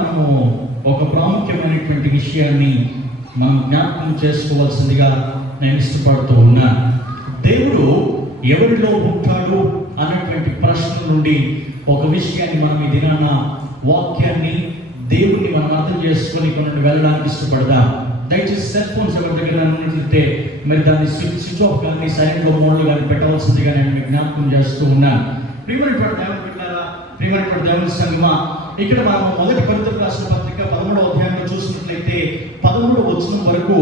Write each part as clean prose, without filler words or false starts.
మనము ఒక ప్రాముఖ్యమైనటువంటి విషయాన్ని మనం జ్ఞాపకం చేసుకోవాల్సిందిగా నేను ఇష్టపడుతూ ఉన్నాను. దేవుడు ఎవరిలో ఉంటాడు అన్నటువంటి ప్రశ్న నుండి ఒక విషయాన్ని మనం ఈ దినాన వాక్యాన్ని దేవుడిని మనం అర్థం చేసుకొని కొన్ని వెళ్ళడానికి ఇష్టపడదాం. దయచేసి సెల్ ఫోన్స్ ఎవరి దగ్గర ఉన్నట్లయితే మరి దాన్ని స్విచ్ ఆఫ్ కానీ సైలెంట్లో మోడ్లో కానీ పెట్టవలసిందిగా నేను మీకు జ్ఞాపకం చేస్తూ ఉన్నాను. ప్రియమైనటువంటి దేవుని సంగమా, ఇక్కడ మనం మొదటి కొరింథీయులకు రాసిన పత్రిక 13వ అధ్యాయంలో చూసినట్లయితే 13వ వచనం వరకు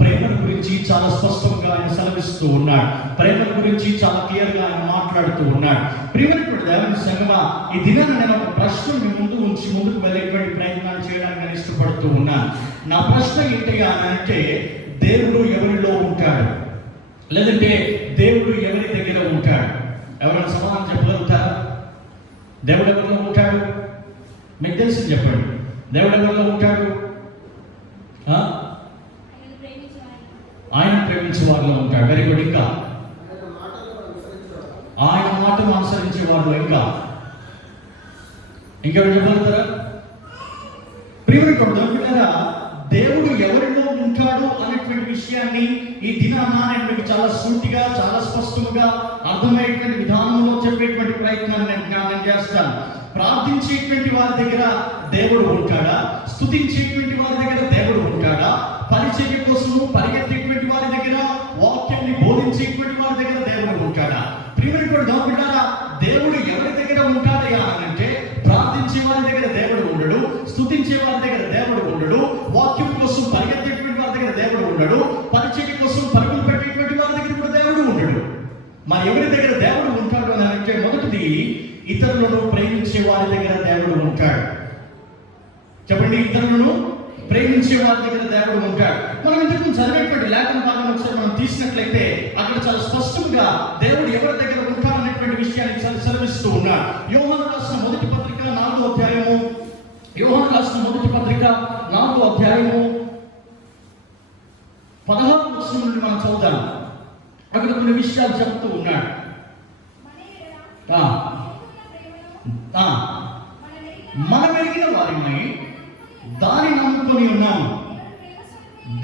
ప్రేమను గురించి చాలా స్పష్టంగా ఆయన సెలవిస్తూ ఉన్నాడు. ప్రేమను గురించి చాలా క్లియర్గా ఆయన మాట్లాడుతూ ఉన్నాడు. ప్రియమైనటువంటి దేవుని సంగమా, ఈ దినాన్ని నేను ఒక ప్రశ్న మీ ముందు ఉంచి ముందుకు వెళ్ళేటువంటి ప్రయత్నాలు చేయడానికి నేను ఇష్టపడుతూ ఉన్నాను. నా ప్రశ్న ఏంటి అంటే, దేవుడు ఎవరిలో ఉంటాడు, లేదంటే దేవుడు ఎవరి దగ్గర ఉంటాడు? ఎవరైనా సమాధానం చెప్పగలుగుతారా? దేవుడు ఎవరిలో ఉంటాడు? మీకు తెలిసి చెప్పండి. దేవుడు ఎవరిలో ఉంటాడు? ఆయన ప్రేమించే వారిలో ఉంటాడు. Very good. ఇంకా ఆయన మాటను అనుసరించే వారిలో ఇంకెవరు చెప్పగలుగుతారా? ప్రియమైనటువంటి దేవుడు ఎవరిలో ఉంటాడు అనేటువంటి విషయాన్ని ఈ దినాన నేను మీకు చాలా సూటిగా, చాలా స్పష్టంగా అర్థమయ్యేటువంటి విధానంలో చెప్పేటువంటి ప్రయత్నాన్ని నేను జ్ఞానం చేస్తాను. ప్రార్థించేటువంటి వారి దగ్గర దేవుడు ఉంటాడా? స్తుతించేటువంటి వారి దగ్గర దేవుడు ఉంటాడా? పరిచర్య కోసము పరిగెత్తేటువంటి వారి దగ్గర, వాక్యాన్ని బోధించేటువంటి వారి దగ్గర దేవుడు ఉంటాడా? ప్రియమైనటువంటి దేవుడారా, దేవుడు ఎవరి దగ్గర ఉంటాడయ్యా అంటే, ప్రార్థించే వారి దగ్గర దేవుడు ఉండడు, స్తుతించే వారి దగ్గర దేవుడు ఉండడు, వాక్యం కోసం పరిగెత్తేటువంటి వారి దగ్గర దేవుడు ఉండడు, పరిచర్య కోసం పరుగులు పెట్టేటువంటి వారి దగ్గర కూడా దేవుడు ఉండడు. మరి ఎవరి దగ్గర దేవుడు ఉంటాడు అని అంటే, మొదటిది ఇతరులను ప్రేమించే వారి దగ్గర దేవుడు ఉంటాడు. చెప్పండి, ఇతరులను ప్రేమించే వారి దగ్గర దేవుడు ఉంటాడు. మనం ఇంతకు చదివేటువంటి లేఖన భాగం ఒకసారి మనం తీసినట్లయితే అక్కడ చాలా స్పష్టంగా దేవుడు ఎవరి దగ్గర ఉంటాడనేటువంటి విషయాన్ని సెలవిస్తూ ఉన్నాడు. యోహాను రాసిన మొదటి పత్రిక 4వ అధ్యాయము, యోహాను రాసిన మొదటి పత్రిక 4వ అధ్యాయము 16వ వచనం నుండి మనం చదువుదాం. అక్కడ కొన్ని విషయాలు చెప్తూ ఉన్నాడు. మనం ఎరిగిన వారిని దాని నమ్ముకొని ఉన్నాము.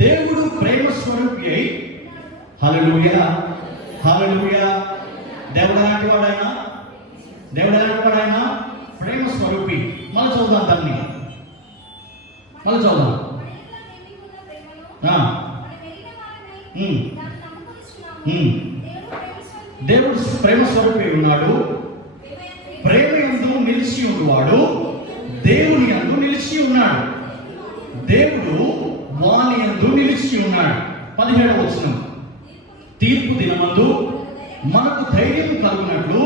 దేవుడు ప్రేమ స్వరూపి అయి, హల్లెలూయా హల్లెలూయా. దేవుడు ఎలాంటి వాడైనా, దేవుడు ఎలాంటి వాడైనా ప్రేమ స్వరూపి. మనం చదువుదాం, దాన్ని మనం చదువుదాం. దేవుడు ప్రేమ స్వరూపి ఉన్నాడు. ప్రేమ యందు నిలిచి ఉన్నవాడు దేవుని యందు నిలిచి ఉన్నాడు, దేవుడు వాని యందు నిలిచి ఉన్నాడు. 17వ వచనం, తీర్పు దినమందు మనకు ధైర్యం కలుగునట్లు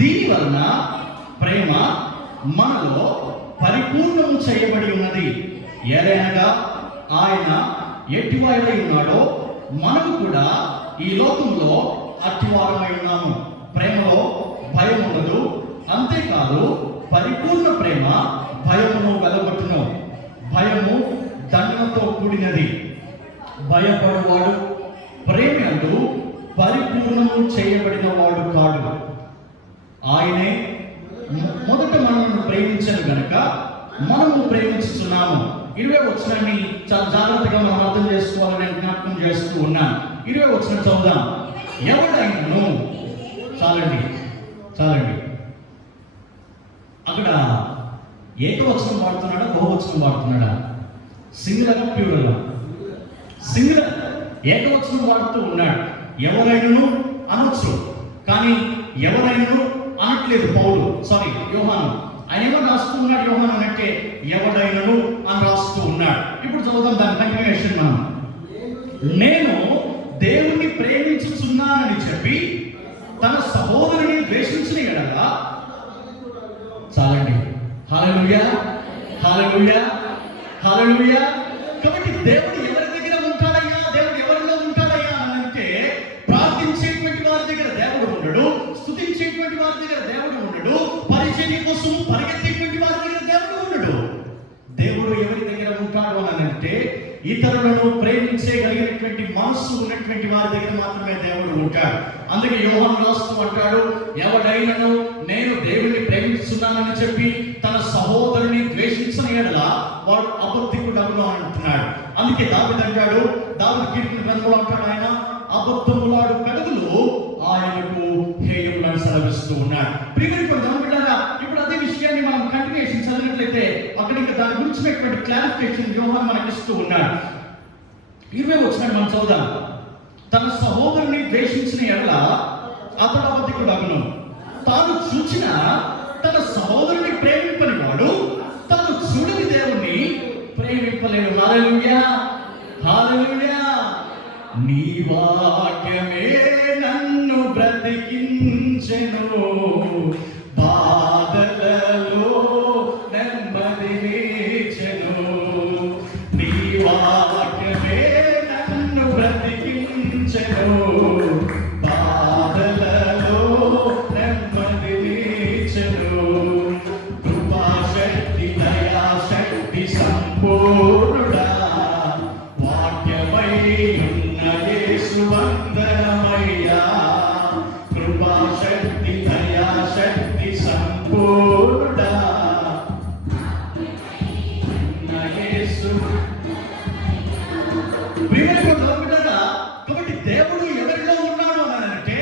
దీని వలన ప్రేమ మనలో పరిపూర్ణము చేయబడి ఉన్నది. ఏదైనా ఆయన ఎట్టివారై ఉన్నాడో మనము కూడా ఈ లోకంలో అట్టివారమై ఉన్నాము. ప్రేమలో భయం ఉండదు, అంతేకాదు పరిపూర్ణ ప్రేమ భయమును వెలగొట్టును. భయము దండనతో కూడినది. భయపడువాడు ప్రేమ యందు పరిపూర్ణము చేయబడిన వాడు కాడు. ఆయనే మొదట మనల్ని ప్రేమించను గనక మనము ప్రేమించుతున్నాము. 20వ వచనాన్ని చాలా జాగ్రత్తగా మనం అర్థం చేసుకోవాలని నేను జ్ఞాపకం చేస్తూ ఉన్నాను. 20వ వచనం చదువుదాం. ఎవడైనను, చాలండి అక్కడ ఏకవచనం వాడుతున్నాడా, బహువచనం వాడుతున్నాడా? Singular plural? సింగులర్. ఏకవచనం వాడుతూ ఉన్నాడు. ఎవరైనను అనొచ్చు, కానీ ఎవరైనను అనట్లేదు యోహాను. ఆయన ఏమో రాస్తూ ఉన్నాడు, యోహాను అంటే ఎవడైనను అని రాస్తూ ఉన్నాడు. ఇప్పుడు చదువుదాం దాని కంటిన్యూషన్. మనం నేను దేవుణ్ణి ప్రేమించుచున్నానని చెప్పి తన సహోదరుని ద్వేషించిన ఎడల, చాలండి, హల్లెలూయా హల్లెలూయా హల్లెలూయా. కాబట్టి దేవుడు ఎవరి దగ్గర ఉంటాడయ్యా, దేవుడు ఎవరిలో ఉంటాడయ్యా అని అంటే, ప్రార్థించేటువంటి వారి దగ్గర దేవుడు ఉండడు, స్తుతించేటువంటి వారి దగ్గర దేవుడు ఉండడు, పరిచర్య కోసం పరిగెత్తేటువంటి వారి దగ్గర దేవుడు ఉండడు. దేవుడు ఎవరి దగ్గర ఉంటాడు అని అంటే, ఇతరులను ప్రేమించగలిగినటువంటి మనస్సు ఉన్నటువంటి వారి దగ్గర మాత్రమే దేవుడు ఉంటాడు. అందుకే యోహాను రాస్తూ అంటాడు, ఎవడైనను నేను దేవుణ్ణి ప్రేమిస్తున్నానని చెప్పి తన సహోదరుని ద్వేషించిన అందుకే దావీదు అంటాడు, దావీదు కీర్తన గ్రంథంలో అంటాడు ఆయన, అబద్ధములాడు కడుగులు ఆయనకు హేయములను సెలవిస్తూ ఉన్నాడు. ప్రియమైనటువంటి దేవుని బిడ్డలారా, ఇప్పుడు అదే విషయాన్ని మనం కంటిన్యూషన్ చదివినట్లయితే అక్కడ ఇంకా దాని గురించినటువంటి క్లారిఫికేషన్ యోహాను మనకి ఇస్తూ ఉన్నాడు. 20 వచనం మనం చదువుదాం. తన సహోదరుని ద్వేషించిన ఎడల అతడు అబద్ధికుడు అగును, తాను చూచిన తన సహోదరుని ప్రేమింపని వాడు తాను చూడని దేవుణ్ణి ప్రేమింపలేడు. హల్లెలూయా, హల్లెలూయా. నీ వాక్యమే నన్ను బ్రతికించెను, బాధలలో నెమ్మది నీచెను. నీ వాక్యమే నన్ను బ్రతికించెను, బాధలలో నెమ్మది నీచెను. కృపాశక్తి దయాశక్తి సంపూర్ణుడా, వాక్యమై ఉన్న యేసు వందనమయ్యా. కృపాశక్తి దయాశక్తి సంపూర్ణుడా, ఉన్న యేసు. కాబట్టి దేవుడు ఎవరిలో ఉన్నాడు అని అంటే,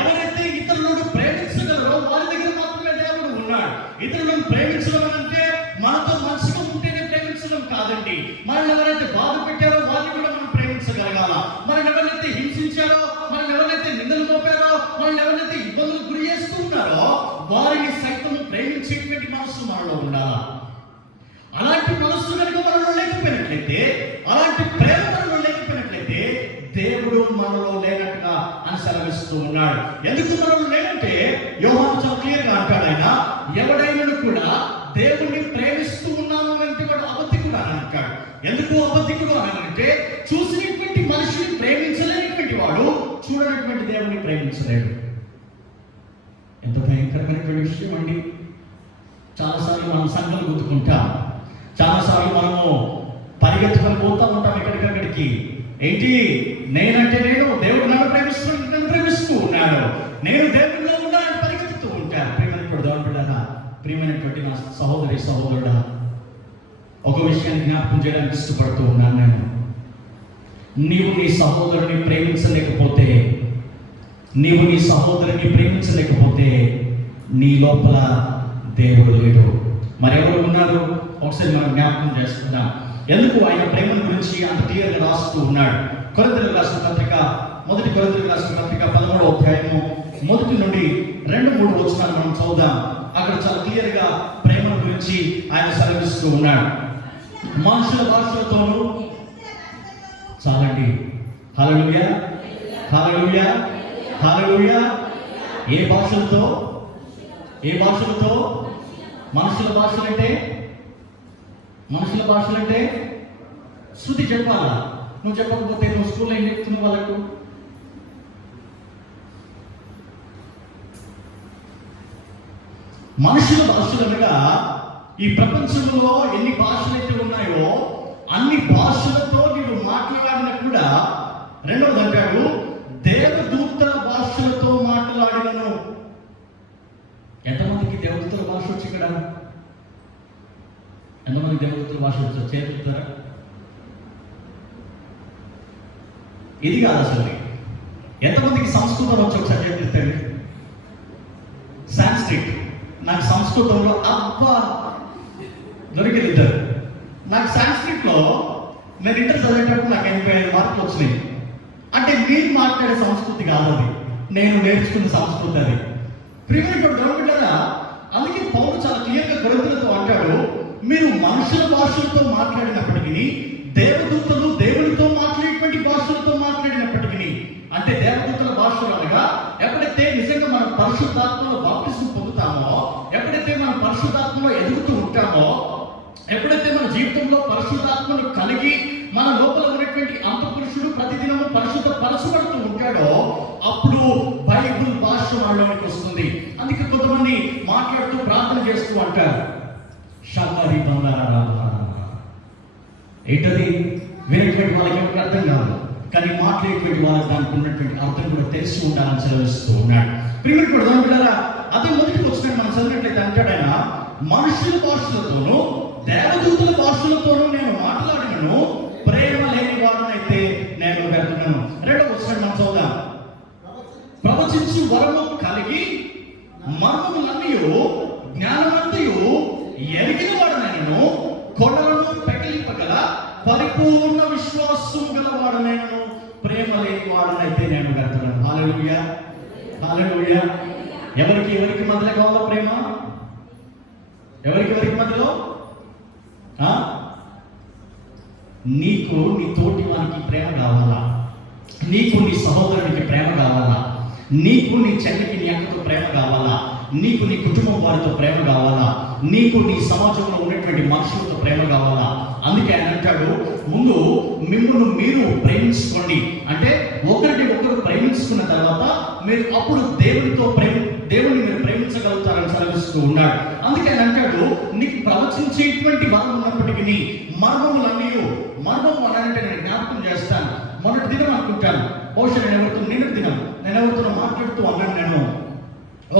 ఎవరైతే ఇతరులను ప్రేమించగలరో వారి దగ్గర మాత్రమే దేవుడు ఉన్నాడు. ఇతరులను ప్రేమించడం అంటే మనతో మంచిగా ఉంటేనే ప్రేమించడం కాదండి. మనల్ని ఎవరైతే బాధ పెట్టారో వారిని కూడా మనం ప్రేమించగలగాల. మనల్ని ఎవరైతే హింసించారో, మనల్ని ఎవరైతే నిందలు మోపారో, మనల్ని ఎవరైతే ఇబ్బందులు గురి చేస్తూ ఉన్నారో వారిని సైతం ప్రేమించేటువంటి మనస్సు మనలో ఉండాలా. అలాంటి మనస్సు కనుక మనలో లేకపోయినట్లయితే, అలాంటి ప్రేమ మనలో లేకపోయినట్లయితే దేవుడు మనలో లేనట్టుగా అని సెలవిస్తూ ఉన్నాడు. ఎందుకు మనలో లేనంటే యోహాను చాలా క్లియర్ గా అంటాడు ఆయన, ఎవడైనా కూడా దేవుణ్ణి ప్రేమిస్తూ ఉన్నాను అంటే వాడు అబద్ధికుడు అని అంటాడు. ఎందుకు అబద్ధికుడు అని అంటే, చూసినటువంటి మనిషిని ప్రేమించలేనటువంటి వాడు చూడనటువంటి దేవుణ్ణి ప్రేమించలేడు. ఎంత భయంకరమైనటువంటి విషయం అండి. చాలాసార్లు మనం సంఘాలు గుర్తుకుంటాం, చాలాసార్లు మనము పరిగెత్తుకొని పోతా ఉంటాం ఎక్కడికక్కడికి. ఏంటి, నేనంటే నేను, దేవుడు నన్ను ప్రేమిస్తూ ఉన్నాడు, నేను దేవుడిలో ఉన్నానని పరిగెత్తుతూ ఉంటాను. ప్రియమైనటువంటి దేవుని బిడ్డలారా, ప్రియమైనటువంటి నా సహోదరి సహోదరుడా, ఒక విషయాన్ని జ్ఞాపకం చేయడానికి ఇష్టపడుతూ ఉన్నాను నేను. నీవు నీ సహోదరుని ప్రేమించలేకపోతే, నీవు నీ సహోదరుని ప్రేమించలేకపోతే నీ లోపల దేవుడు లేడు. మరెవరు ఉన్నారు? ఒకసారి మనం జ్ఞాపకం చేసుకుందాం. ఎందుకు ఆయన ప్రేమను గురించి అంత క్లియర్గా రాస్తూ ఉన్నాడు. కొరింథీయులకు రాసిన పత్రిక, మొదటి కొరింథీయులకు రాసిన పత్రిక 13వ అధ్యాయము 1 నుండి 2-3 వచనాలు మనం చదువుదాం. అక్కడ చాలా క్లియర్గా ప్రేమను గురించి ఆయన సెలవిస్తూ ఉన్నాడు. మనుషుల భాషలతోనూ, చాలండి, హల్లెలూయా, హల్లెలూయా, హల్లెలూయా. ఏ భాషలతో? ఏ భాషలతో? మనుషుల భాషలంటే, మనుషుల భాషలంటే శృతి చెప్పాలా? నువ్వు చెప్పకపోతే నువ్వు స్కూల్లో ఏం చెప్తున్నావు వాళ్ళకు? మనుషుల భాషలుగా ఈ ప్రపంచంలో ఎన్ని భాషలైతే ఉన్నాయో అన్ని భాషలతో నీవు మాట్లాడినా కూడా, రెండవది అంటాడు దేవదూతల భాషలతో మాట్లాడినను. ఎంతమందికి దేవదూతల భాష వచ్చి ఇక్కడ? ఎంతమంది దేవదూతల భాష వచ్చారు? చేతుతారా? ఇది కాదు అసలు. ఎంతమందికి సంస్కృతం వచ్చి ఒకసారి చేతుతాడు? సాంస్క్రిట్. నాకు సంస్కృతంలో అబ్బా దొరికింది ఇద్దరు. నాకు సాంస్క్రిట్లో నేను ఇంటర్ చదివేటప్పుడు నాకు 85 మార్కులు వచ్చినాయి. అంటే మీరు మాట్లాడే సంస్కృతి కాదు అది, నేను నేర్చుకున్న సంస్కృతి అది. ప్రియమైనటువంటి గవర్నమెంట్, అందుకే పౌలు చాలా క్లియర్గా కొరింథీయులతో అంటాడు, మీరు మనుషుల భాషలతో మాట్లాడినప్పటికీ, దేవదూతలు దేవునితో మాట్లాడేటువంటి భాషలతో మాట్లాడినప్పటికీ, అంటే దేవదూతల భాషలు అనగా ఎప్పుడైతే నిజంగా మనం పరిశుద్ధాత్మలో బాప్తిస్మం పొందుతామో, ఎప్పుడైతే మనం పరిశుద్ధాత్మలో ఎదుగుతూ ఉంటామో, ఎప్పుడైతే మన జీవితంలో పరిశుద్ధాత్మను కలిగి మన లోపల ఉన్నటువంటి అంతఃపురుషుడు ప్రతిదినము పరిశుద్ధపరచబడుతూ ఉంటాడో, అప్పుడు బైబిల్ భాష వాళ్ళలోనికి వస్తుంది. అందుకే కొంతమంది మాట్లాడుతూ ప్రార్థన చేస్తూ అంటారు, షాకారి బంగారా. ఏంటది? వినేటువంటి వాళ్ళకి ఎవరికి అర్థం కాదు, కానీ మాట్లాడేటువంటి వాళ్ళకి దానికి ఉన్నటువంటి అర్థం కూడా తెలిసి ఉండాలని సెలవిస్తూ ఉన్నాడు. ప్రియమైనటువంటి దేవుని బిడ్డలారా, అదే మొదటికి వచ్చిన మనం చదివినట్లయితే అంటాడు ఆయన, మనుషుల భాషలతోనూ దేవదూతల భాషలతోనూ నేను మాట్లాడినను ప్రేమ అయినను కొండలను పెకిలింపగల పరిపూర్ణ విశ్వాసం గలవాడనైనను ప్రేమ లేని వాడనైతే నేను కడతాను. హల్లెలూయా, హల్లెలూయా. ఎవరికి మధ్యలో కావాలో ప్రేమ? ఎవరికి మధ్యలో? నీకు నీ తోటి వానికి ప్రేమ కావాలా? నీకు నీ సహోదరునికి ప్రేమ కావాలా? నీకు నీ చెల్లికి నీ అక్కతో ప్రేమ కావాలా? నీకు నీ కుటుంబం వారితో ప్రేమ కావాలా? నీకు నీ సమాజంలో ఉన్నటువంటి మనుషులతో ప్రేమ కావాలా? అందుకే ఆయన అంటాడు, ముందు మిమ్మల్ని మీరు ప్రేమించుకోండి. అంటే ఒకరిని ఒకరు ప్రేమించుకున్న తర్వాత మీరు అప్పుడు దేవుని మీరు ప్రేమించగలుగుతారని సెలవిస్తూ ఉన్నాడు. అందుకే ఆయన అంటాడు, నీకు ప్రవచించేటువంటి వరం ఉన్నప్పటికీ మర్మం అనంటే నేను జ్ఞాపకం చేస్తాను. మొన్నటి దినం అనుకుంటాను, బహుశా నిన్నటి దినం నేను ఎవరితో మాట్లాడుతూ అన్నాను. నేను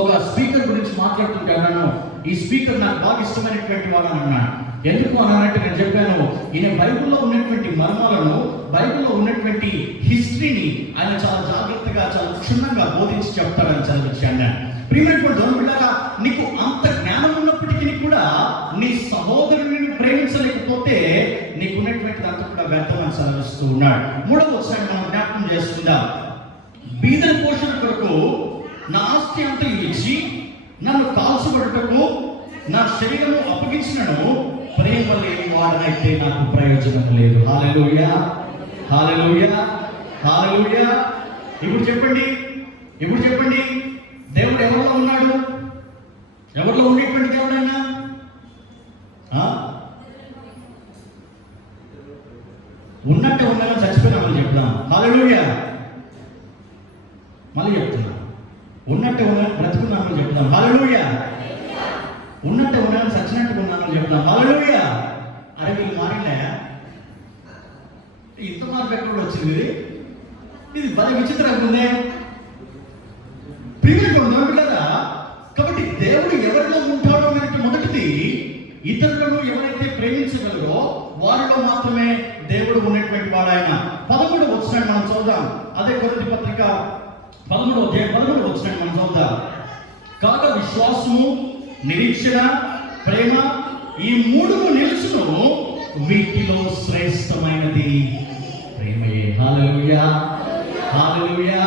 ఒక స్పీకర్ గురించి మాట్లాడుతుంటే అన్నాను, ఈ స్పీకర్ నాకు బాగా ఇష్టమైనటువంటి వాడు అని అన్నాను. ఎందుకు అన్నానంటే నేను చెప్పాను, ఈయన బైబిల్లో ఉన్నటువంటి మర్మాలను, బైబిల్లో ఉన్నటువంటి హిస్టరీని ఆయన చాలా జాగ్రత్తగా, చాలా క్షుణ్ణంగా బోధించి చెప్తాడని చదివించాను. ప్రియమైనటువంటి దేవుని బిడ్డలారా, నీకు అంత జ్ఞానం ఉన్నప్పటికీ కూడా నీ సహోదరుని ప్రేమించలేకపోతే నీకు ఉన్నటువంటి అంతా కూడా వ్యర్థమని సెలవిస్తూ ఉన్నాడు. 3వ వచనాన్ని మనం జ్ఞాపకం చేసుకుందాం. బీదల పోషణ కొరకు నా ఆస్తి అంతా ఇచ్చి నన్ను కాల్చబడుటకు నా శరీరము అప్పగించినను ప్రేమ లేని వాడనైతే నాకు ప్రయోజనం లేదు. హల్లెలూయా, హల్లెలూయా, హల్లెలూయా. ఇప్పుడు చెప్పండి, దేవుడు ఎవరిలో ఉన్నాడు? ఎవరిలో ఉండేటువంటి దేవుడైనా? ఉన్నట్టే ఉన్నామని చచ్చిపోయినామని చెప్తాం. హల్లెలూయా. మళ్ళీ చెప్తున్నా, ఉన్నట్టే బ్రతుకున్నామని చెప్తాం. హల్లెలూయా. ఉన్నట్టే ఉన్నామని చచ్చినట్టుగా ఉన్నామని చెప్తాం. హల్లెలూయా. అరే వీళ్ళు మారిలే, ఇంత మార్పు ఎక్కడ వచ్చింది? ఇది భలే విచిత్రంగా ఉందే. ప్రియమైన బిడ్డలారా, కాబట్టి దేవుడు ఎవరిలో ఉంటాడో అనేది మొదటిది. ఇతరులను ఎవరైతే ప్రేమించగలరో వారిలో మాత్రమే దేవుడు ఉన్నటువంటి వాడు ఆయన. 13వ వచనాన్ని మనం చదువుదాం. అదే కొరింథీ పత్రిక 13వ అధ్యాయం 13వ వచనాన్ని మనం చదువుదాం. కాగా విశ్వాసము, నిరీక్షణ, ప్రేమ ఈ 3 నిలుచును, వీటిలో శ్రేష్టమైనది ప్రేమయే. హల్లెలూయా, హల్లెలూయా.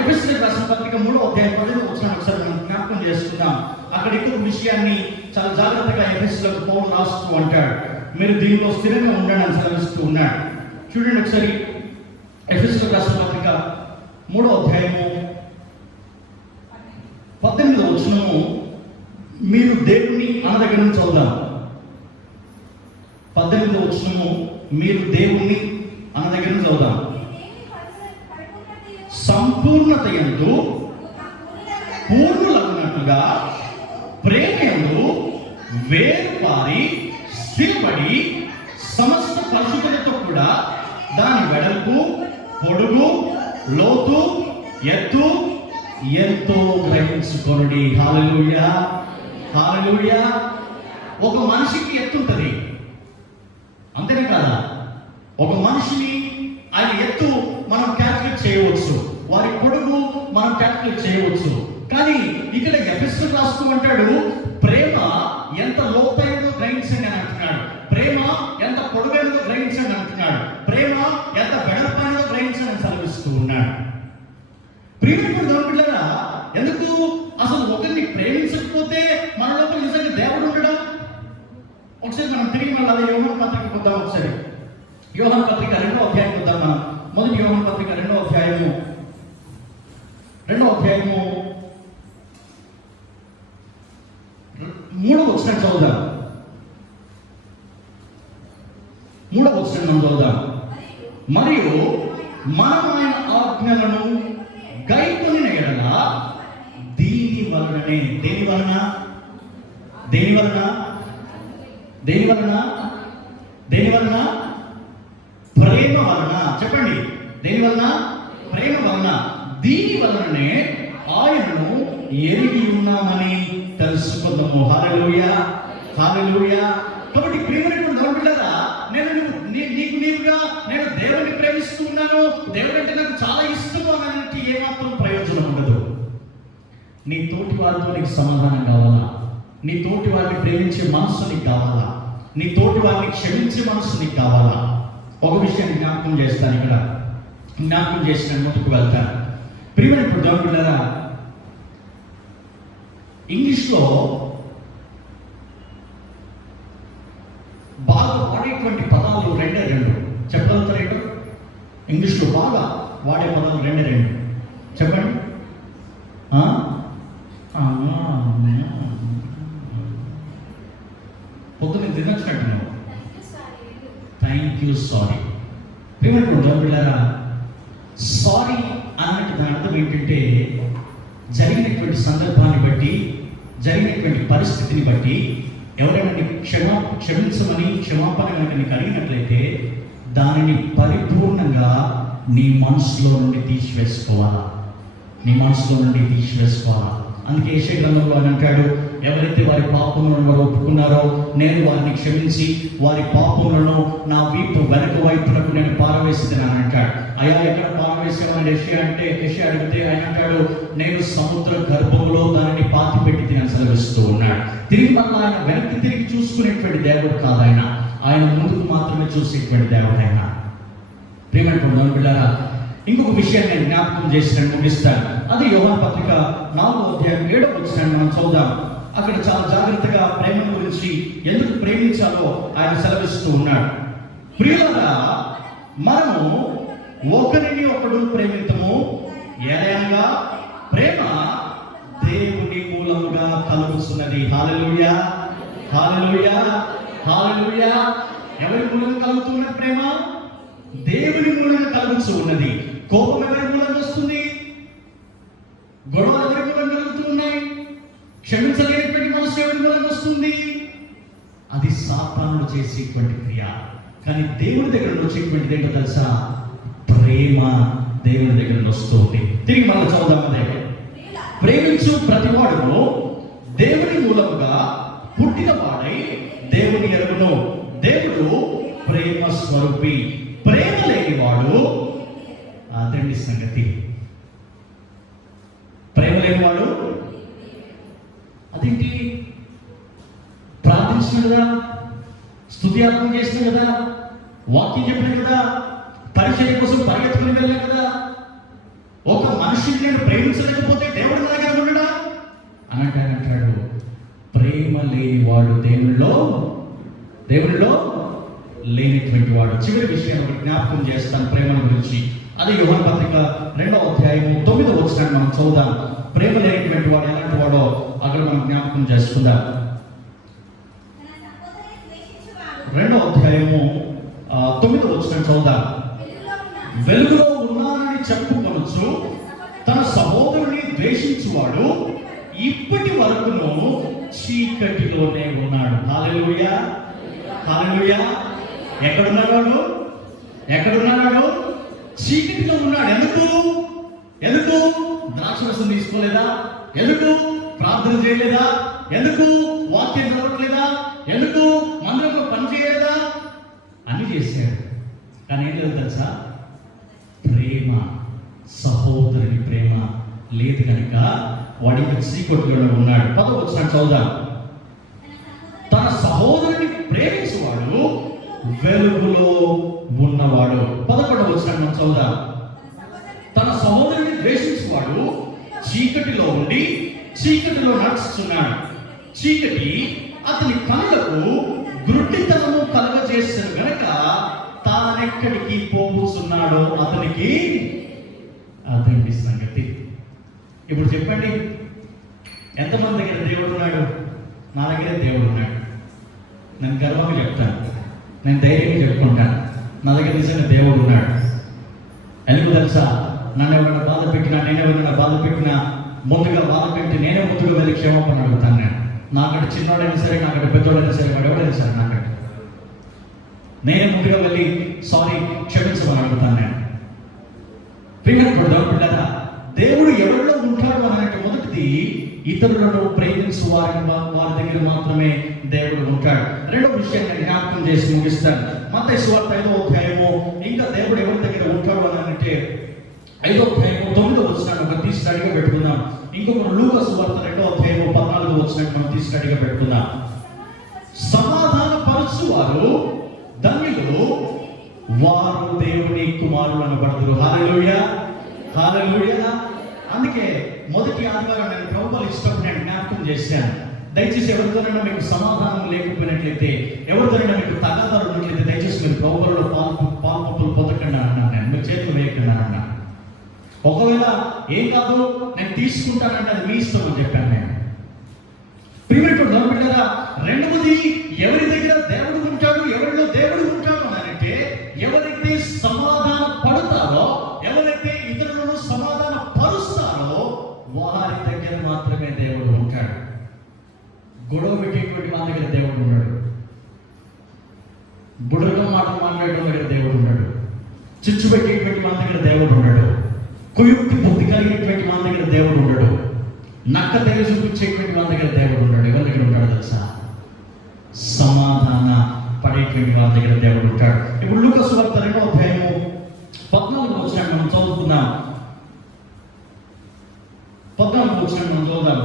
ఎఫెసీయులకు రాసిన పత్రిక 3వ అధ్యాయం 10వ వచనాన్ని ఒకసారి మనం జ్ఞాపకం చేసుకుందాం. అక్కడ ఎక్కువ విషయాన్ని చాలా జాగ్రత్తగా ఎఫెసీయులకు పౌలు రాస్తూ అంటాడు, మీరు దీనిలో స్థిరంగా ఉండండి అని సెలవిస్తూ ఉన్నాడు. చూడండి ఒకసారి ఎఫెసీయులకు రాసిన పత్రిక 3వ అధ్యాయము 18వ వచనము. మీరు దేవుని అన్న దగ్గర నుంచి చదువుదాం. 18వ వచనము, మీరు దేవుణ్ణి అన్న దగ్గర నుంచి చదువుదాం. సంపూర్ణత యందు పూర్ణులన్నట్టుగా ప్రేమయందు వేరుపారి స్థిరపడి సమస్త పరిశుద్ధులతో కూడా దాని వెడల్పు, పొడుగు, లోతు, ఎత్తు ఎంతో గ్రహించుకోండి. హల్లెలూయా, హల్లెలూయా. ఒక మనిషికి ఎత్తు ఉంటుంది, అంతేనే కాదా? ఒక మనిషిని ఆయన ఎత్తు మనం క్యాల్కులేట్ చేయవచ్చు, వారి పొడుగు మనం క్యాల్కులేట్ చేయవచ్చు. కానీ ఇక్కడ ఎఫెసీయులకు రాస్తూ అంటాడు, ప్రేమ ఎంత లోతైనదో గ్రహించండి అని అంటున్నాడు. ప్రేమ ఎంత పొడుగైనదో గ్రహించండి అంటున్నాడు. ప్రేమ ఎంత వెడల్పైనదో గ్రహించండి అని సెలవిస్తూ ఉన్నాడు. ప్రియమైన దేవుని బిడ్డలారా, ఎందుకు అసలు ఒకరిని ప్రేమించకపోతే మన లోపల నిజంగా దేవుడు ఉండడా? ఒకసారి మనం తిరిగి మళ్ళీ అదే యోహాను పత్రిక పొద్దాం. ఒకసారి యోహాను పత్రిక 2వ అధ్యాయం పొద్దాం. మనం మొదటి యోహాను పత్రిక 2వ అధ్యాయము 3వ వచనం చదువుదాం. 3వ వచనం మనం చదువుదాం. మరియు మనం ఆయన ఆజ్ఞలను గైకొనిన ఎడల దేని వలన ప్రేమ వలన. చెప్పండి, దేని వలన? ప్రేమ వలన. దీని వలననే ఆయనను ఎరిగి ఉన్నామని తెలుసుకుందాము. హల్లెలూయా, హల్లెలూయా. కాబట్టి ప్రియమైనటువంటి దేవుని బిడ్డలారా, నేను దేవుని ప్రేమిస్తూ ఉన్నాను, దేవుడు అంటే నాకు చాలా ఇష్టం అన్నట్టు ఏమాత్రం ప్రయోజనం ఉండదు. నీ తోటి వారితో నీకు సమాధానం కావాలా? నీ తోటి వారిని ప్రేమించే మనస్సు నీకు కావాలా? నీ తోటి వారిని క్షమించే మనసు నీకు కావాలా? ఒక విషయాన్ని జ్ఞాపకం చేస్తాను, ఇక్కడ జ్ఞాపకం చేసిన ముందుకు వెళ్తాను. ప్రియమైన ఇప్పుడు దేవుడులారా, ఇంగ్లీష్లో బాగా వాడేటువంటి పదాలు రెండే రెండు. చెప్పగలుగుతారేంటో? ఇంగ్లీష్లో బాగా వాడే పదాలు రెండే రెండు. చెప్పండి. పొద్దున్న తినొచ్చినట్టున్నావు. Thank you, sorry. ప్రియమైన దేవుడులారా, సారీ అన్నట్టు దాని అర్థం ఏంటంటే, జరిగినటువంటి సందర్భాన్ని బట్టి, జరిగినటువంటి పరిస్థితిని బట్టి ఎవరైనా నీకు క్షమించమని క్షమాపణ కనుక నీకు అడిగినట్లయితే దానిని పరిపూర్ణంగా నీ మనసులో నుండి తీసివేసుకోవాలా, నీ మనసులో నుండి తీసివేసుకోవాలా. అందుకే యెషయా గ్రంథంలో ఆయన అంటాడు, ఎవరైతే వారి పాపములను వారు ఒప్పుకున్నారో నేను వారిని క్షమించి వారి పాపములను నా వీపు వెనక వైపునకు నేను పారవేసిదని అని అంటాడు. అయ్యా ఎక్కడ పారవేసామని యెషయా అడిగితే ఆయన అంటాడు, నేను సముద్ర గర్భంలో దానిని పాతి పెట్టి తిని సెలవిస్తూ ఉన్నాడు. తిరిగి మళ్ళీ ఆయన వెనక్కి తిరిగి చూసుకునేటువంటి దేవుడు కాదు ఆయన, ఆయన ముందుకు మాత్రమే చూసేటువంటి దేవుడు ఆయన. ప్రియమైన బిడ్డలారా, ఇంకొక విషయాన్ని నేను జ్ఞాపకం చేసినట్టు ముగిస్తాను. అది యోహాను పత్రిక 4వ అధ్యాయం 7వ వచనాన్ని మనం చదువుదాం. అక్కడ చాలా జాగ్రత్తగా ప్రేమ గురించి, ఎందుకు ప్రేమించాలో ఆయన సెలవిస్తూ ఉన్నాడు. ప్రియులారా, మనము ఒకరిని ఒకడు ప్రేమించము, ఏదైనా ప్రేమ దేవుని మూలముగా కలుగుతున్నది. హల్లెలూయా, హల్లెలూయా, హల్లెలూయా. ఎవరి మూలంగా కలుగుతున్న ప్రేమ? దేవుని మూలంగా కలుగుతూ ఉన్నది. కోపం ఎవరి మూలంగా వస్తుంది? గొడవలు ఎవరి మూలంగా కలుగుతూ ఉన్నాయి? క్షమించలేనటువంటి మనసు ఎవరి మూలంగా వస్తుంది? అది సాతానుడు చేసేటువంటి క్రియ. కానీ దేవుని దగ్గర వచ్చేటువంటిది ఏంటో తెలుసా? ప్రేమ దేవుని దగ్గర వస్తుంది. తిరిగి మళ్ళీ చదువుదాం. అదే, ప్రేమించు ప్రతివాడును దేవుని మూలముగా పుట్టిన వాడై దేవుని ఎరుగును. దేవుడు ప్రేమ స్వరూపి. ప్రేమ లేనివాడు, అదండి సంగతి. ప్రేమ లేనివాడు అదేంటి? ప్రార్థించిన కదా, స్తుతియాత్మ చేసిన కదా, వాక్యం చెప్పిన కదా, పరిచయం కోసం పరిగెత్తుకుని వెళ్ళాం కదా. ఒక మనిషిని నేను ప్రేమించలేకపోతే దేవుడు నా దగ్గర ఉండడా అని అంటాడు. ప్రేమ లేనివాడు దేవునిలో లేనిటువంటి వాడు. చివరి విషయాన్ని ఒకటి జ్ఞాపకం చేస్తాను ప్రేమ గురించి. అది యోహాను పత్రిక 2వ అధ్యాయం 9వ వచనాన్ని మనం చదువుదాం. ప్రేమ లేనిటువంటి వాడు ఎలాంటి వాడో అక్కడ మనం జ్ఞాపకం చేసుకుందాం. 2వ అధ్యాయము 9వ వచనం చదువుదాం. వెలుగులో ఉన్నానని చెప్పుకొనొచ్చు తన సహోదరుని ద్వేషించువాడు ఇప్పటి వరకును చీకటిలోనే ఉన్నాడు. హల్లెలూయా, హల్లెలూయా. ఎక్కడున్నాడు? చీకటిలో ఉన్నాడు. ఎందుకు? ద్రాక్షరసం తీసుకోలేదా? ఎందుకు ప్రార్థన చేయలేదా? ఎందుకు వాక్యం చదవట్లేదా? ఎందుకు మందిరంలో పని చేయలేదా? అన్ని చేశాడు. కానీ ఏం లేదు తెలుసా? ప్రేమ, సహోదరుని ప్రేమ లేదు కనుక వాడికి చీకటిలో ఉన్నాడు. 10వ వచనం చదువుదాం. తన సహోదరుని ప్రేమించేవాడు వెలుగులో ఉన్నవాడు. 11వ వచనం మనం చదువుదాం. తన సహోదరుని ద్వేషించేవాడు చీకటిలో ఉండి చీకటిలో నడుస్తున్నాడు. చీకటి అతని కళ్ళకు గుడ్డితనము కలుగజేసిన గనక తానెక్కడికి పోతున్నాడో అతనికి అదండి సంగతి. ఇప్పుడు చెప్పండి, ఎంతమంది దగ్గర దేవుడు ఉన్నాడు? నా దగ్గర దేవుడు ఉన్నాడు. నేను గర్వంగా చెప్తాను, నేను ధైర్యంగా చెప్పుకుంటాను, నా దగ్గర నిజంగా దేవుడు ఉన్నాడు. ఎందుకు తెలుసా? నన్ను ఎవరైనా బాధ పెట్టినా, నేను ఎవరైనా బాధ పెట్టినా ముందుగా బాధ పెట్టి నేనే ముందుగా వెళ్ళి క్షమాపణ అడుగుతాను. నేను నాకంటే చిన్నవాడైనా సరే, నాకంటే పెద్దవాడైనా సరే, వాడు ఎవడైనా సరే నాకంటే నేనే ముందుగా వెళ్ళి సారీ క్షమించమని అడుగుతాను. నేను పిల్లరా, దేవుడు ఎవరిలో ఉంటాడు అన్నట్టు మొదటిది ఇతరులను ప్రేమించు వారి దగ్గర మాత్రమే దేవుడు ఉంటాడు. రెండో విషయాన్ని జ్ఞాపకం చేసి ముగిస్తాను. మత్తయి సువార్త 5వ అధ్యాయము ఇంకా దేవుడు ఎవరి దగ్గర ఉంటాడు అని అంటే 5వ అధ్యాయము 9వ వచనాన్ని ఒక తీసి స్టడీగా పెట్టుకుందాం. ఇంకొక లూకా సువార్త 2వ అధ్యాయము 14వ వచనాన్ని మనం తీసి స్టడీగా పెట్టుకుందాం. సమాధాన పరచు వారు దేవుని కుమారులు అనబడతారు. హల్లెలూయా, హల్లెలూయా. అందుకే మొదటి ఆదివారం నేను ప్రభువులు ఇష్టపడి నేను జ్ఞాపకం చేశాను. దయచేసి ఎవరితోనైనా మీకు సమాధానం లేకపోయినట్లయితే, ఎవరితోనైనా మీకు తగాదాలు ఉన్నట్లయితే దయచేసి మీరు ప్రభువులలో పాల్పొప్పులు పొందకుండా అన్నాను. నేను మీరు చేతులు వేయకుండా అన్నా. ఒకవేళ ఏం కాదు నేను తీసుకుంటానంటే అది మీ ఇష్టం అని చెప్పాను నేను. ప్రియమైనటువంటి దేవుని బిడ్డలారా, రెండవది ఎవరి దగ్గర దేవుడు ఉంటాడు, ఎవరిలో దేవుడు ఉంటాడు అంటే ఎవరైతే సమాధాన పడతారో, ఎవరైతే ఇతరులను సమాధాన పరుస్తారో వారి దగ్గర మాత్రమే దేవుడు ఉంటాడు. గొడవ పెట్టేటువంటి వాళ్ళ దగ్గర దేవుడు ఉన్నాడు. బుడగం మాటలు మాట్లాడడం దగ్గర దేవుడు ఉన్నాడు. చిచ్చు పెట్టేటువంటి వాళ్ళ దగ్గర దేవుడు ఉన్నాడు. కుయుక్తి బుద్ధి కలిగినటువంటి వాళ్ళ దగ్గర దేవుడు ఉన్నాడు. నక్క తెగ చూపించేటువంటి వాళ్ళ దగ్గర దేవుడు ఉన్నాడు. ఎవరి దగ్గర ఉంటాడు తెలుసా? సమాధాన పడేటువంటి వాళ్ళ దగ్గర దేవుడు ఉంటాడు. ఇప్పుడు లూకా సువార్త 2వ అధ్యాయము 14వ వచనం మనం చదువుకుందాం. 14వ వచనం మనం చదువుదాం.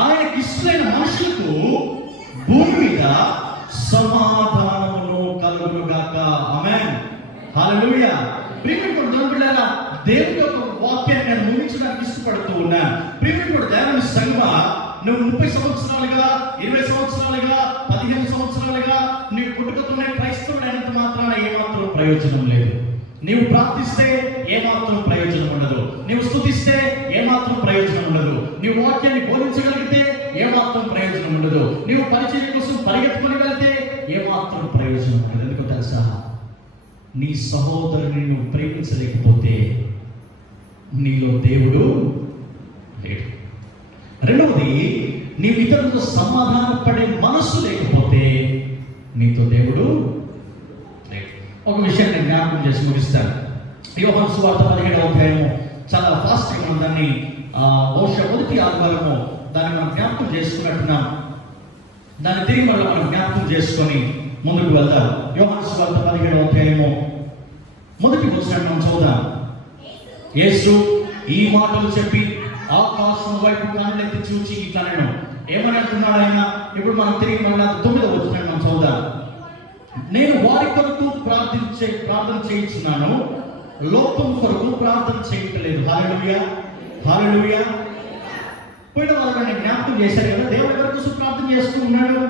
ఆయనకి ఇష్టమైన మనుషులకు భూమి మీద సమాధానమును కలుగునుగాక. ఆమేన్, హల్లెలూయా. ప్రియమైనటువంటి దేవుని బిడ్డలారా, దేవుని యొక్క వాక్యాన్ని నేను ముగించడానికి ఇష్టపడుతూ ఉన్నాను. ప్రియమైనటువంటి దేవుని సంఘమా, నువ్వు 30 సంవత్సరాలుగా, 20 సంవత్సరాలుగా, 15 సంవత్సరాలుగా నీవు పుట్టుకతోనే క్రైస్తవుడైనంత మాత్రాన ఏమాత్రం ప్రయోజనం లేదు. నీవు ప్రార్థిస్తే ఏమాత్రం ప్రయోజనం ఉండదు. నీవు స్తుతిస్తే ఏమాత్రం ప్రయోజనం ఉండదు. నీవు వాక్యాన్ని బోధించగలిగితే ఏమాత్రం ప్రయోజనం ఉండదు. నీవు పరిచయం కోసం పరిగెత్తుకొని వెళ్తే ఏమాత్రం ప్రయోజనం ఉండదు. ఎందుకో తెలుసా? నీ సహోదరుని నువ్వు ప్రేమించలేకపోతే నీలో దేవుడు లేడు. రెండవది, నీవు ఇతరులతో సమాధానం పడే మనస్సు లేకపోతే నీతో దేవుడు లేడు. ఒక విషయాన్ని నేను జ్ఞాపకం చేసి ముగిస్తాను. యోహాను సువార్త 17వ అధ్యాయము చాలా ఫాస్ట్గా మనం దాన్ని బహుశా మొదటి ఆదివారము దాన్ని మనం జ్ఞాపకం చేసుకున్నట్టున్నాం. దాన్ని తిరిగి మళ్ళీ మనం జ్ఞాపకం చేసుకొని ముందుకు వెళ్దాం. యోహాను సువార్త 17వ అధ్యాయము మొదటి వచనం మనం చదువుదాం. యేసు ఈ మాటలు చెప్పి ఆకాశం వైపు కన్నులెత్తి చూచి ఇట్లా ఏమని అంటున్నాడు ఆయన? ఇప్పుడు మనం తిరిగి మళ్ళీ 9వ వచనం మనం చదువుదాం. నేను వారి కొరకు ప్రార్థన చేయించున్నాను, లోకం కొరకు ప్రార్థన చేయట్లేదు. హల్లెలూయా, హల్లెలూయా. పోయిన వాళ్ళని జ్ఞాపకం చేశారు కదా, దేవుడు ఎవరి కోసం ప్రార్థన చేస్తూ ఉన్నాడు?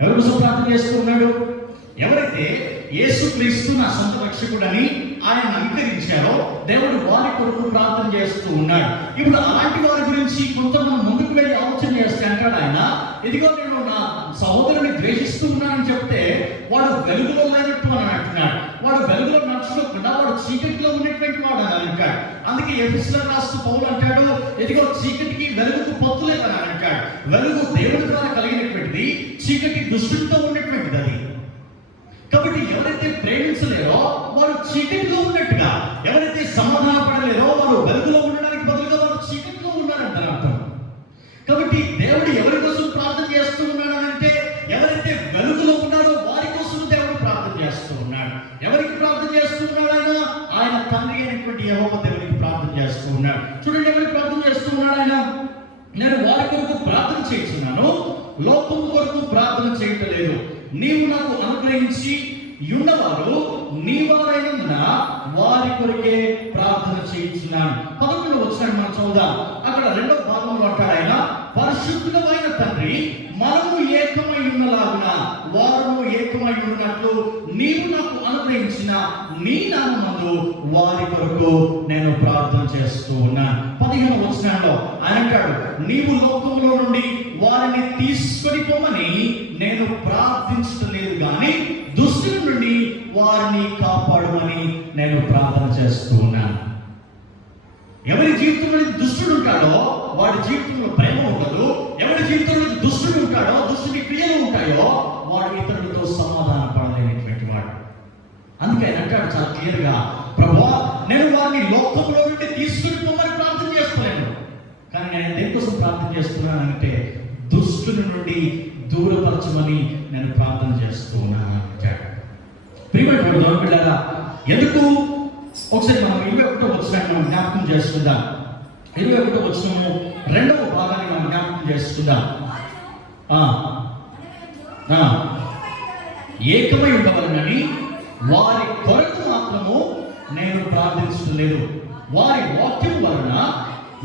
ఎవరి కోసం ప్రార్థన చేస్తూ ఉన్నాడు? ఎవరైతే యేసుక్రీస్తు నా సొంత రక్షకుడని ఆయన అంగీకరించారో దేవుడు వారి కొరకు ప్రార్థన చేస్తూ ఉన్నాడు. ఇప్పుడు అలాంటి వారి గురించి కొంతమంది ముందుకు వెళ్ళి ఆలోచన చేస్తే అంటాడు ఆయన, ఇదిగో నేను నా సహోదరుని ద్వేషిస్తూ ఉన్నానని చెప్తే వాడు వెలుగులో లేనట్టు అని అంటున్నాడు. వాడు వెలుగులో నడుచుకోకుండా వాడు చీకటిలో ఉన్నటువంటి వాడు అని అంటాడు. అందుకే ఎఫెసీయులకు రాస్తూ పౌలు అంటాడు, ఇదిగో చీకటికి వెలుగుకు పొత్తు లేదని అంటాడు. వెలుగు దేవుడి ద్వారా కలిగినటువంటిది, చీకటి దుష్టుడితో ఉన్నటువంటిది అది. కాబట్టి ఎవరైతే ప్రేమించలేరో వారు చీకటిలో ఉన్నట్టుగా, ఎవరైతే సమాధాన పడలేరో వారు వెలుగులో ఉండడానికి బదులుగా వారు చీకటిలో ఉన్నారంట అర్థం. కాబట్టి దేవుడు ఎవరి కోసం ప్రార్థన చేస్తూ ఉన్నాడంటే, ఎవరైతే వెలుగులో ఉన్నారో వారి కోసం దేవుడు ప్రార్థన చేస్తూ ఉన్నాడు. ఎవరికి ప్రార్థన చేస్తూ ఉన్నాడు? ఆయన తండ్రి అయినటువంటి యెహోవా దేవునికి ప్రార్థన చేస్తూ ఉన్నాడు. చూడండి, ఎవరికి ప్రార్థన చేస్తూ ఉన్నాడు ఆయన? నేను వారి కొరకు ప్రార్థన చేస్తున్నాను, లోకం కొరకు ప్రార్థన చేయట్లేదు. నీవు నాకు అనుగ్రహించి ఉన్నవారు నీ వారైనందున వారి కొరకే ప్రార్థన చేయించున్నాను. 11వ వచనం మనం చదువుదాం. అక్కడ 2వ భాగంలో అంటాడు ఆయన, పరిశుద్ధమైన తండ్రి, మనము ఏకమై ఉన్నలాగున వారు ఏకమై ఉన్నట్లు నీవు నాకు అనుగ్రహించిన నీ నామమందు వారి కొరకు నేను ప్రార్థన చేస్తూ ఉన్నాను. 15వ వచనంలో ఆయన అంటాడు, నీవు లోకంలో నుండి వారిని తీసుకొని పోమని నేను ప్రార్థించలేదు కానీ దుష్టుల నుండి వారిని కాపాడమని నేను ప్రార్థన చేస్తూ ఉన్నాను. ఎవరి జీవితంలో దుష్టుడు ఉంటాడో వాడి జీవితంలో ప్రేమ ఉండదు. ఎవరి జీవితంలో దుష్టుడు ఉంటాడో, దుష్టుడి క్రియలు ఉంటాయో, వాడు ఇతరులతో సమాధాన పడలేనటువంటి వాడు. అందుకే ఆయన అంటాడు చాలా క్లియర్గా, ప్రభువా నేను వారిని లోకంలో నుండి తీసుకుని పోమని ప్రార్థన చేస్తున్నాను, కానీ నేను దేనికోసం ప్రార్థన చేస్తున్నానంటే దుష్టుని నుండి దూరపరచమని నేను ప్రార్థన చేస్తూ ఉన్నాను అంటాడు. ప్రియమైనటువంటి దేవుని బిడ్డలారా, ఎందుకు ఒకసారి మనం 21వ వచనాన్ని మనం జ్ఞాపకం చేసుకుందాం. 21వ వచనము 2వ భాగాన్ని మనం జ్ఞాపకం చేసుకుందాం. ఏకమై ఉండవలనని వారి కొరకు మాత్రము నేను ప్రార్థించలేదు. వారి వాక్యం వలన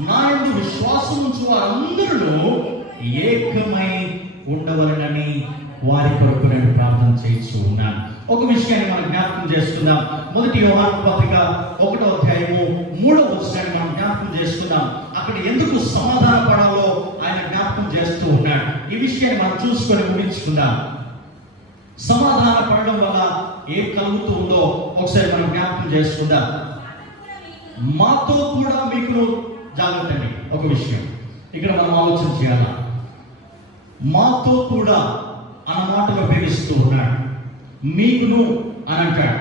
నా యందు విశ్వాసం ఉంచు వారందరూ ఏకమై ఉండవలనని వారి కొరకు నేను ప్రార్థన చేస్తూ ఉన్నాను. ఒక విషయాన్ని మనం జ్ఞాపకం చేసుకుందాం. మొదటి యోహాను పత్రిక 1వ అధ్యాయము 3వ వచనాన్ని మనం జ్ఞాపకం చేసుకుందాం. అక్కడ ఎందుకు సమాధాన పడాలో ఆయన జ్ఞాపకం చేస్తూ ఉన్నాడు. ఈ విషయాన్ని మనం చూసుకొని ముగించుకుందాం. సమాధాన పడడం వల్ల ఏం కలుగుతూ ఉందో ఒకసారి మనం జ్ఞాపకం చేసుకుందాం. మాతో కూడా మీకు జాగ్రత్త అండి. ఒక విషయం ఇక్కడ మనం ఆలోచన చేయాలి. మాతో కూడా అన్న మాటలు ఉపయోగిస్తూ ఉన్నాడు. మీకును అని అంటాడు.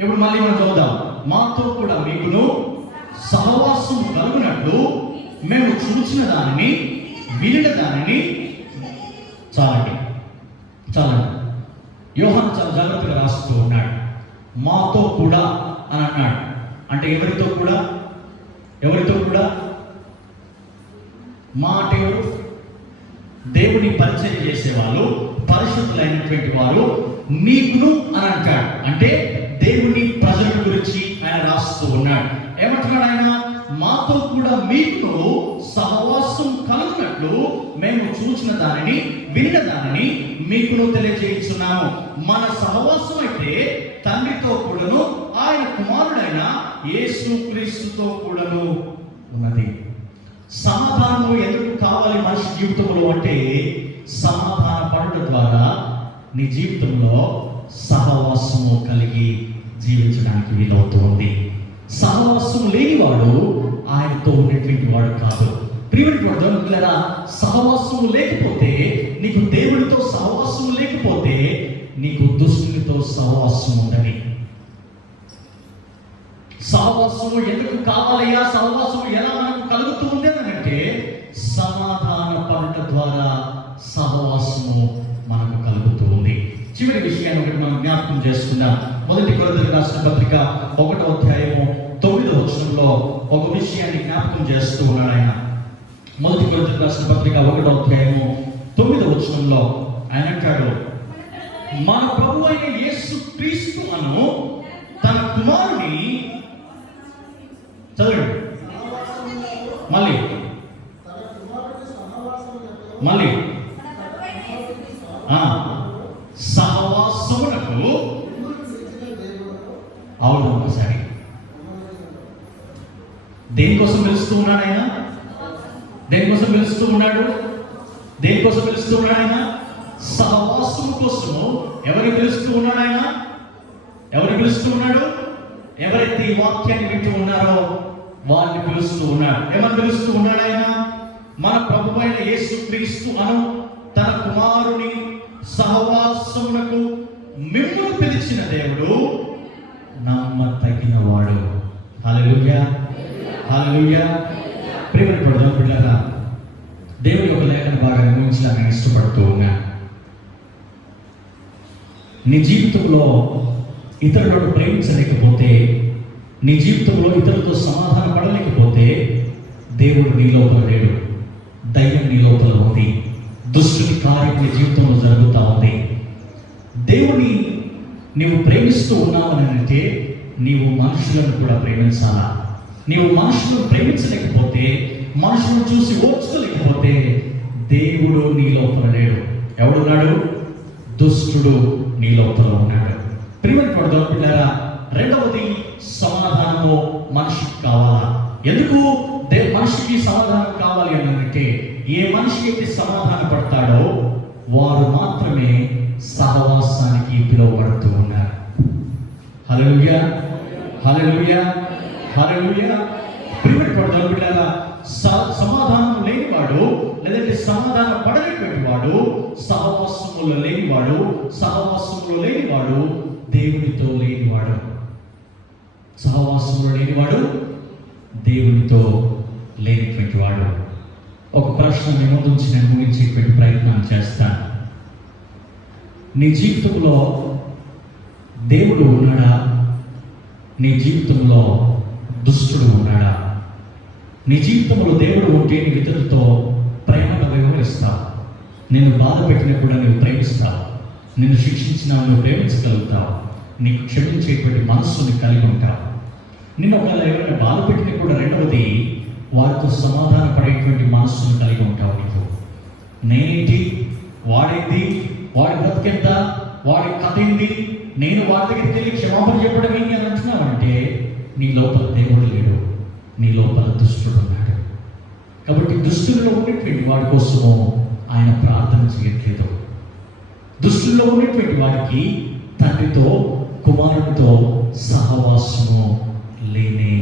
ఇప్పుడు మళ్ళీ మనం చదువుదాం. మాతో కూడా మీకును సహవాసం కలుగునట్లు మేము చూసిన దానిని వినిన దానిని చాలండి. యోహాను చాలా జాగ్రత్తగా రాస్తూ ఉన్నాడు. మాతో కూడా అని అన్నాడు. అంటే ఎవరితో కూడా? మా అంటే దేవుని పరిచయం చేసేవాళ్ళు, పరిశుద్ధులైనటువంటి వారు మీకును అని అంటాడు. అంటే దేవుని ప్రజల గురించి ఆయన రాస్తూ ఉన్నాడు. ఏమంటున్నాడు ఆయన? మాతో కూడా మీకును సహవాసం కలుగునట్లు మేము చూసిన దానిని విన్న దానిని మీకును తెలియజేస్తున్నాము. మన సహవాసం అయితే తండ్రితో కూడాను ఆయన కుమారుడైన యేసుక్రీస్తుతో కూడాను ఉన్నది. సమాధానము ఎందుకు కావాలి మనిషి జీవితంలో అంటే, సమాధాన పడుట ద్వారా నీ జీవితంలో సహవాసము కలిగి జీవించడానికి వీలవుతుంది. సహవాసము లేనివాడు ఆయనతో ఉన్నటువంటి వాడు కాదు. ప్రియమైనటువంటి దేవునిలారా, సహవాసము లేకపోతే నీకు దేవునితో సహవాసము లేకపోతే నీకు దుష్టునితో సహవాసం ఉందని. సహవాసము ఎందుకు కావాలయ్యా? సహవాసము ఎలా మనకు కలుగుతూ ఉంది అంటే, సమాధాన పడుట ద్వారా సహవాసము మనకు కలుగుతూ ఉంది. చివరి విషయాన్ని ఒకటి మనం జ్ఞాపకం చేసుకుందాం. మొదటి కొరింథీయులకు రాసిన పత్రిక 1వ అధ్యాయము 9వ వచనంలో ఒక విషయాన్ని జ్ఞాపకం చేస్తూ ఉన్నాడు ఆయన. మొదటి కొరింథీయులకు రాసిన పత్రిక 1వ అధ్యాయము 9వ వచనంలో ఆయన అంటాడు, మన ప్రభువు అయిన యేసుక్రీస్తు అను తన కుమారుని చదవండి మళ్ళీ సహవాసమునకు అవును ఒకసారి దేనికోసం పిలుస్తూ ఉన్నాడు ఆయన? దేనికోసం పిలుస్తూ ఉన్నాడు ఆయన? సహవాసం కోసము. ఎవరిని పిలుస్తూ ఉన్నాడు ఆయన? ఎవరైతే ఈ వాక్యాన్ని వింటూ ఉన్నారో వారిని పిలుస్తూ ఉన్నాడు. ఏమని పిలుస్తూ ఉన్నాడు ఆయన? మన ప్రభువైన యేసుక్రీస్తు అను తన కుమారుని సహవాసమునకు మిమ్మును పిలిచిన దేవుడు నమ్మదగిన వాడు. హల్లెలూయా. ప్రియమైన పిల్లరా, దేవుని యొక్క లేఖన భాగాన్ని ముగించడానికి ఇష్టపడుతూ ఉన్నా. నీ జీవితంలో ఇతరులను ప్రేమించలేకపోతే, నీ జీవితంలో ఇతరులతో సమాధాన పడలేకపోతే దేవుడు నీ లోపల లేడు. దైవం నీ లోపల ఉంది. దుష్టుని కార్యం నీ జీవితంలో జరుగుతూ ఉంది. దేవుని నీవు ప్రేమిస్తూ ఉన్నావని అంటే నీవు మనుషులను కూడా ప్రేమించాలా. నీవు మనుషులను ప్రేమించలేకపోతే, మనుషులను చూసి ఓర్చుకోలేకపోతే దేవుడు నీ లోపల లేడు. ఎవడున్నాడు? దుష్టుడు నీ లోపల ఉన్నాడు. ప్రియమైన పిల్లరా, రెండవది సమాధానము మనిషికి కావాలా? ఎందుకు మనిషికి సమాధానం కావాలి అని అంటే, ఏ మనిషి అయితే సమాధాన పడతాడో వారు మాత్రమే సహవాసానికి పిలువబడుతూ ఉన్నారు. హల్లెలూయా. ప్రియమైన పిల్లరా, సమాధానం లేనివాడు లేదంటే సమాధానం పడలేటువంటి వాడు సహవాసములో లేనివాడు దేవునితో లేనివాడు. సహవాసంలో లేనివాడు దేవునితో లేనిటువంటి వాడు. ఒక ప్రశ్న మీ ముందు నుంచి నేను ముగించేటువంటి ప్రయత్నం చేస్తాను. నీ జీవితంలో దేవుడు ఉన్నాడా? నీ జీవితంలో దుష్టుడు ఉన్నాడా? నీ జీవితంలో దేవుడు ఉంటే నీ ఇతరులతో ప్రేమగా వ్యవహరిస్తావు. నేను బాధ పెట్టినా కూడా నువ్వు ప్రేమిస్తావు. నిన్ను శిక్షించిన నువ్వు ప్రేమించగలుగుతావు, నీకు క్షమించేటువంటి మనస్సుని కలిగి ఉంటావు. నిన్ను ఒకవేళ ఎవరైనా బాధ పెట్టిన కూడా రెండవది వారితో సమాధాన పడేటువంటి మనస్సును కలిగి ఉంటావు. నీకు నేనేంటి, వాడేంటి, వాడి బ్రతికెంత, వాడి కథ ఏంటి, నేను వాడి దగ్గరికి వెళ్ళి క్షమాపణ చెప్పడం ఏంటి అని అంటున్నావంటే నీ లోపల దేవుడు లేడు, నీ లోపల దుష్టుడు ఉన్నాడు. కాబట్టి దుష్టుల్లో ఉన్నటువంటి వాడి కోసము ఆయన ప్రార్థన చేయట్లేదు. దుష్టుల్లో ఉన్నటువంటి వారికి తండ్రితో కుమారుడితో సహవాసము లేనే